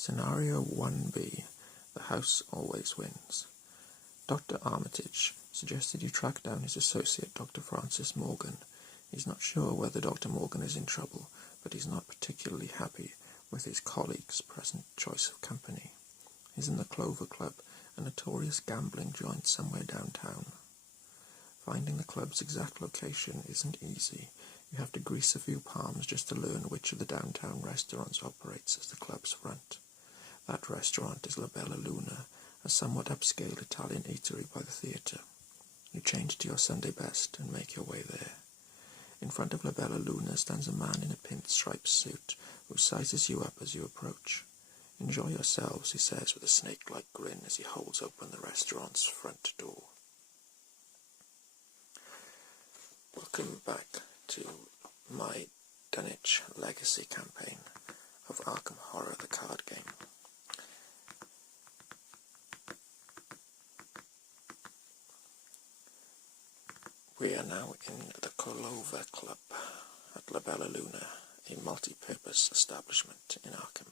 Scenario 1B, The House Always Wins. Dr. Armitage suggested you track down his associate, Dr. Francis Morgan. He's not sure whether Dr. Morgan is in trouble, but he's not particularly happy with his colleague's present choice of company. He's in the Clover Club, a notorious gambling joint somewhere downtown. Finding the club's exact location isn't easy. You have to grease a few palms just to learn which of the downtown restaurants operates as the club's front. That restaurant is La Bella Luna, a somewhat upscale Italian eatery by the theatre. You change to your Sunday best and make your way there. In front of La Bella Luna stands a man in a pinstripe suit who sizes you up as you approach. "Enjoy yourselves," he says with a snake-like grin as he holds open the restaurant's front door. Welcome back to my Dunwich Legacy campaign of Arkham Horror, the card game. We are now in the Clover Club at La Bella Luna, a multi-purpose establishment in Arkham.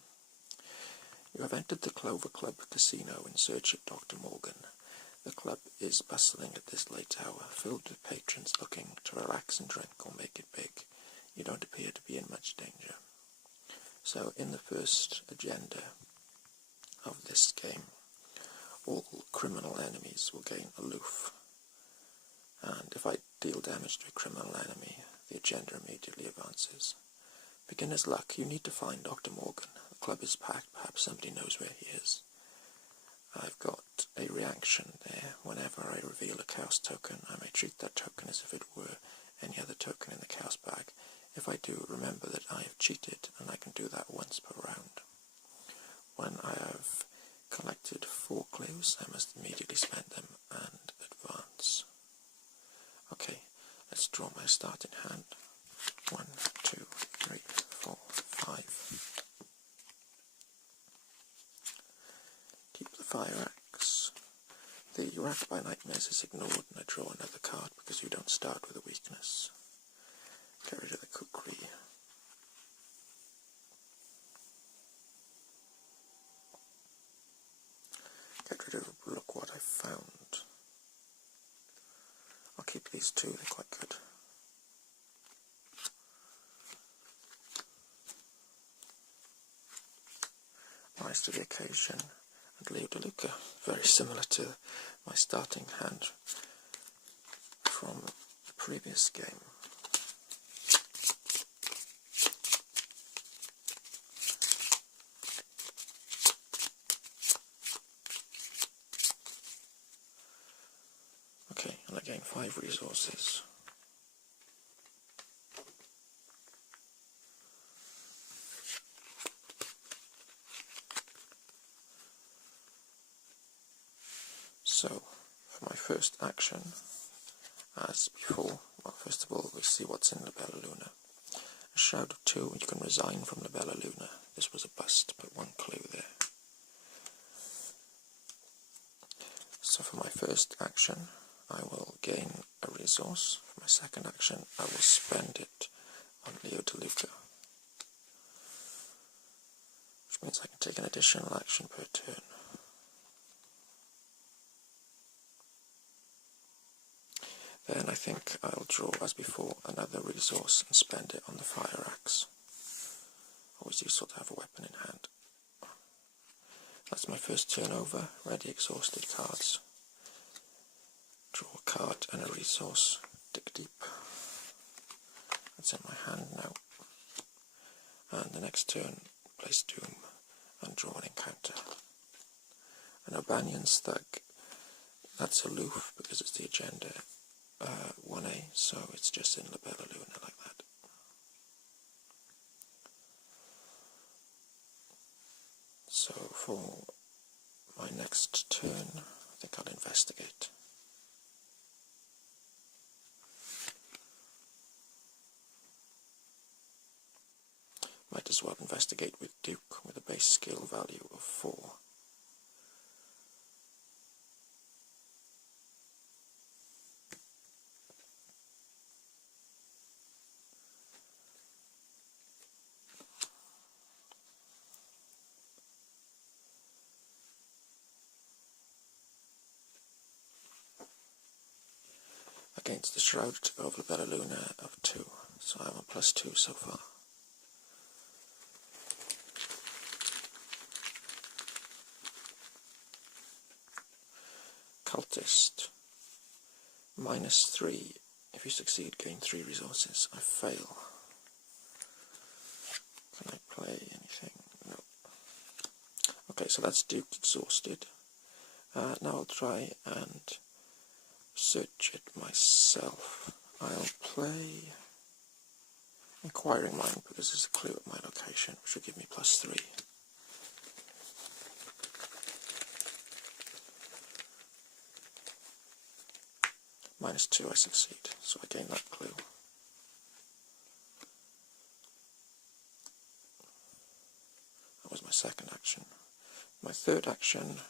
You have entered the Clover Club casino in search of Dr. Morgan. The club is bustling at this late hour, filled with patrons looking to relax and drink or make it big. You don't appear to be in much danger. So, in the first agenda of this game, all criminal enemies will gain aloof. And if I deal damage to a criminal enemy, the agenda immediately advances. Beginner's luck, you need to find Dr. Morgan. The club is packed, perhaps somebody knows where he is. I've got a reaction there. Whenever I reveal a chaos token, I may treat that token as if it were any other token in the chaos bag. If I do, remember that I have cheated, and I can do that once per round. When I have collected 4 clues, I must immediately spend them and advance. Okay, let's draw my starting hand. 1, 2, 3, 4, 5. Keep the fire axe. The rack by nightmares is ignored, and I draw another card because you don't start with a weakness. Get rid of the kukri. Get rid of look what I found. I'll keep these 2, they're quite good. Rise to the occasion and Leo De Luca, very similar to my starting hand from the previous game. Okay, and I gain 5 resources. So, for my first action, as before, well, first of all, we see what's in La Bella Luna. A Shroud of 2, you can resign from La Bella Luna. This was a bust, but 1 clue there. So for my first action, I will gain a resource. For my second action, I will spend it on Leo De Luca, which means I can take an additional action per turn. Then I think I'll draw, as before, another resource and spend it on the fire axe. Always useful to have a weapon in hand. That's my first turn over. Ready exhausted cards. Draw a card and a resource. Dig deep. That's in my hand now. And the next turn, place Doom and draw an encounter. An Albanian's Thug. That's aloof because it's the agenda. 1A, so it's just in La Bella Luna like that. So for my next turn, I think I'll investigate. Might as well investigate with Duke with a base skill value of 4. against the Shroud of Libelluluna of 2, so I'm a +2 so far. Cultist, -3. If you succeed, gain 3 resources. I fail. Can I play anything? No. Okay, so that's Duke exhausted. Now I'll try and search it myself. I'll play Inquiring Mind because there's a clue at my location, which will give me +3. -2, I succeed, so I gain that clue. That was my second action. My third action,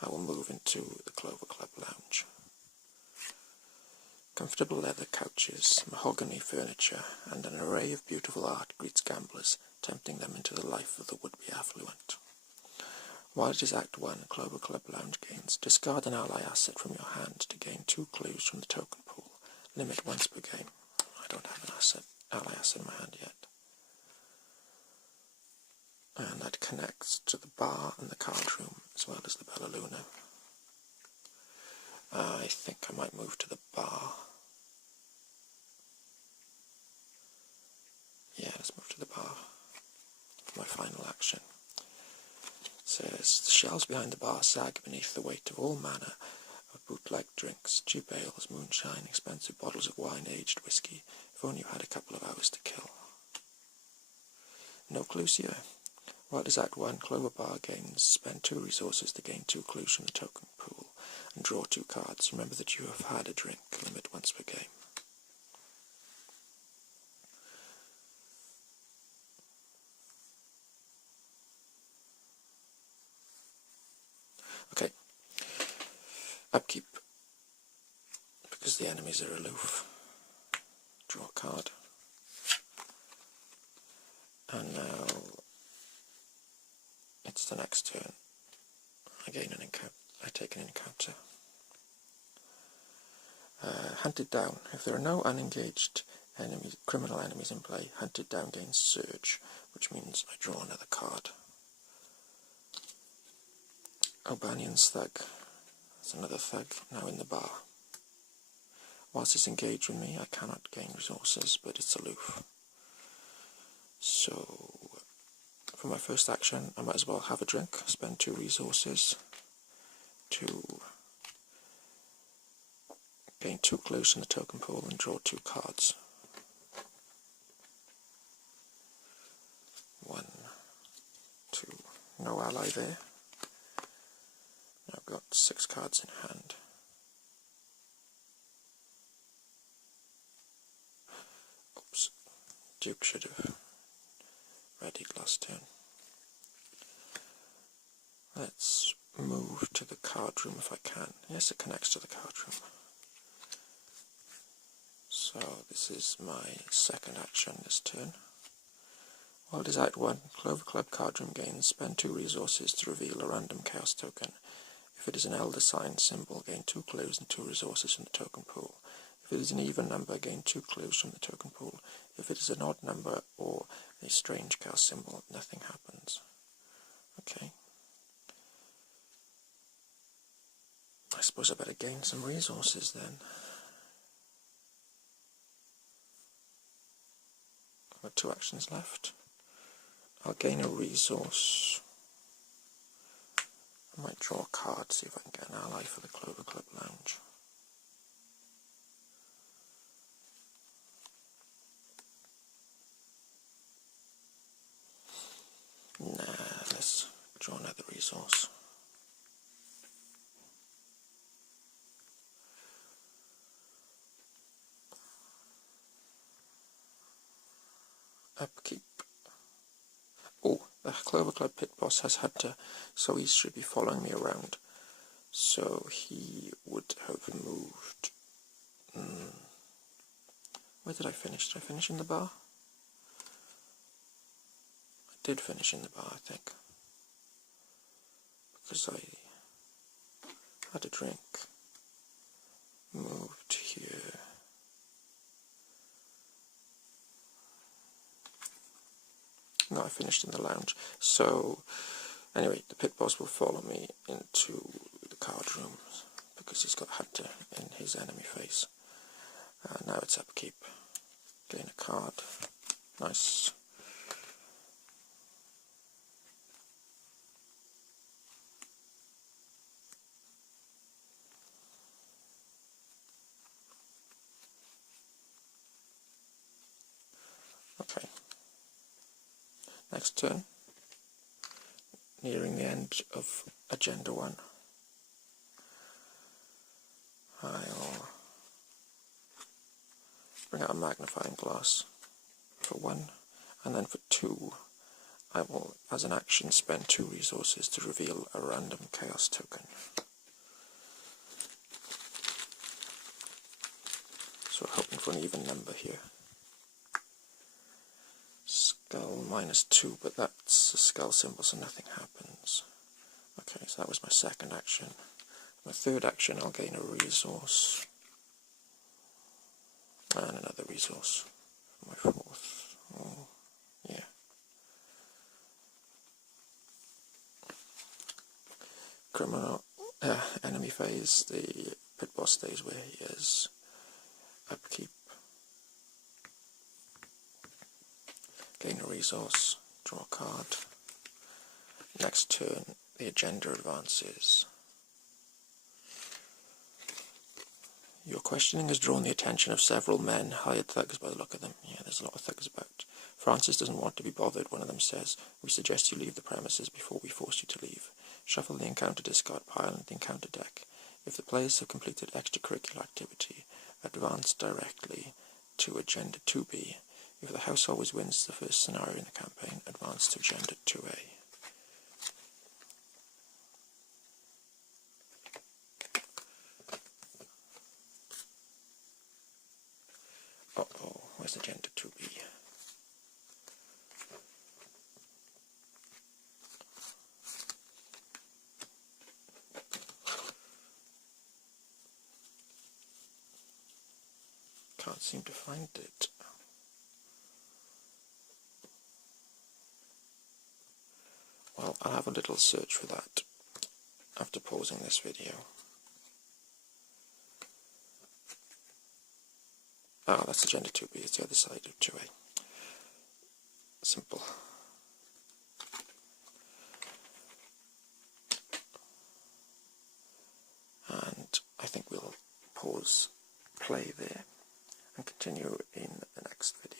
I will move into the Clover Club Lounge. Comfortable leather couches, mahogany furniture, and an array of beautiful art greets gamblers, tempting them into the life of the would-be affluent. While it is Act 1, Clover Club Lounge gains. Discard an ally asset from your hand to gain 2 clues from the token pool. Limit once per game. I don't have an ally asset in my hand yet. And that connects to the bar and the card room, as well as the Libelluluna. I think I might move to the bar. Yeah, let's move to the bar for my final action. It says, the shelves behind the bar sag beneath the weight of all manner of bootleg drinks, cheap ales, moonshine, expensive bottles of wine, aged whiskey, if only you had a couple of hours to kill. No clues here. While it is Act 1, Clover Bar gains. Spend 2 resources to gain 2 clues from the token pool and draw 2 cards. Remember that you have had a drink. Limit once per game. Okay. Upkeep. Because the enemies are aloof. Draw a card. And now it's the next turn. I take an encounter. Hunted down. If there are no unengaged criminal enemies in play, hunted down gains surge, which means I draw another card. Albanian's Thug. That's another thug now in the bar. Whilst it's engaged with me, I cannot gain resources, but it's aloof. So, for my first action, I might as well have a drink, spend 2 resources to gain 2 clues from the token pool and draw 2 cards. 1, 2, no ally there. I've got 6 cards in hand. Oops, Duke should have readied last turn. Let's move to the card room if I can. Yes, it connects to the card room. So this is my second action this turn. While it is Act 1, Clover Club card room gains. Spend 2 resources to reveal a random chaos token. If it is an elder sign symbol, gain 2 clues and 2 resources from the token pool. If it is an even number, gain 2 clues from the token pool. If it is an odd number or a strange chaos symbol, nothing happens. Okay. I suppose I better gain some resources then. I've got 2 actions left. I'll gain a resource. I might draw a card, see if I can get an ally for the Clover Club Lounge. Nah, let's draw another resource. Upkeep. Oh, the Clover Club pit boss has Hunter, so he should be following me around. So he would have moved. Where did I finish? Did I finish in the bar? I did finish in the bar, I think. Because I had a drink. Moved here. everything that I finished in the lounge. So, anyway, the pit boss will follow me into the card room because he's got Hunter in his enemy phase. Now it's upkeep. Gain a card. Nice. Okay. Next turn. Nearing the end of Agenda 1. I'll bring out a magnifying glass for 1, and then for 2 I will, as an action, spend 2 resources to reveal a random chaos token. So hoping for an even number here. Skull -2, but that's a skull symbol, so nothing happens. Okay, so that was my second action. My third action, I'll gain a resource. And another resource. My fourth. Oh, yeah. Criminal enemy phase, the pit boss stays where he is. Upkeep. Gain a resource. Draw a card. Next turn, the agenda advances. Your questioning has drawn the attention of several men, hired thugs by the look of them. Yeah, there's a lot of thugs about. Francis doesn't want to be bothered, one of them says. We suggest you leave the premises before we force you to leave. Shuffle the encounter discard pile and the encounter deck. If the players have completed extracurricular activity, advance directly to Agenda 2B. If the house always wins the first scenario in the campaign, advance to Agenda 2A. Uh-oh, where's Agenda 2B? Can't seem to find it. Well, I'll have a little search for that after pausing this video. Oh, that's Agenda 2B, it's the other side of 2A. Simple. And I think we'll pause play there and continue in the next video.